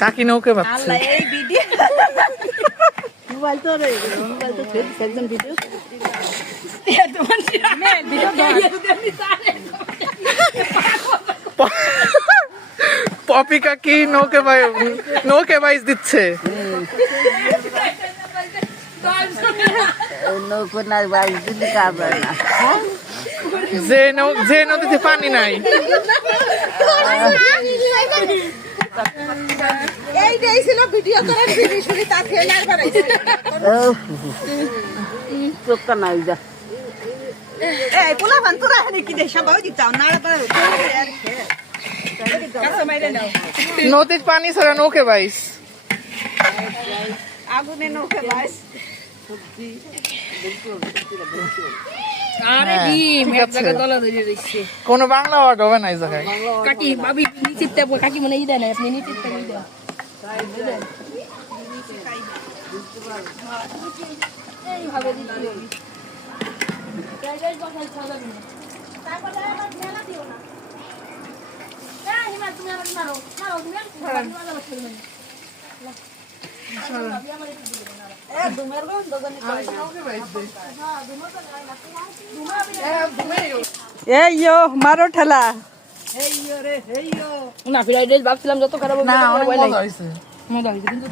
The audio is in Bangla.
কাকি নৌকে ভাবছে মোবাইল তো একজন ভিডিও পপি কাকি নৌকে বাইস দিচ্ছে। নৌকোনার বাইক দিলে কারবার না যে নদীতে পানি নাই এইটাই ছিল ভিডিও করার শুনি তা ফেল আর বানাইছে চোখটা নাই যা এই পোলা ভান তোরা এখানে কি দেশ সবাই দিতাও না আর নদীর পানি ছাড়া নৌকে বাইস আগুনে নৌকে বাস আরে ডিম এক জায়গা দলা ধরে রইছে কোনো বাংলা ওয়ার্ড হবে না এই জায়গায়। কাকি ভাবি নিচিতে কাকি মনে ইদা না আপনি নিচিতে ইদা এই ভাবে দিছি গাইস বসাই ছাড়া দিন তারপরে আমার মেলা দিও না এই হিমা তুমি আমার মারো মারো তুমি মারো বসে এই মারো ঠেলা না ফিরাই ভাবছিলাম যত খারাপ না অনেক মজা হয়েছে। মজা হয়েছে কিন্তু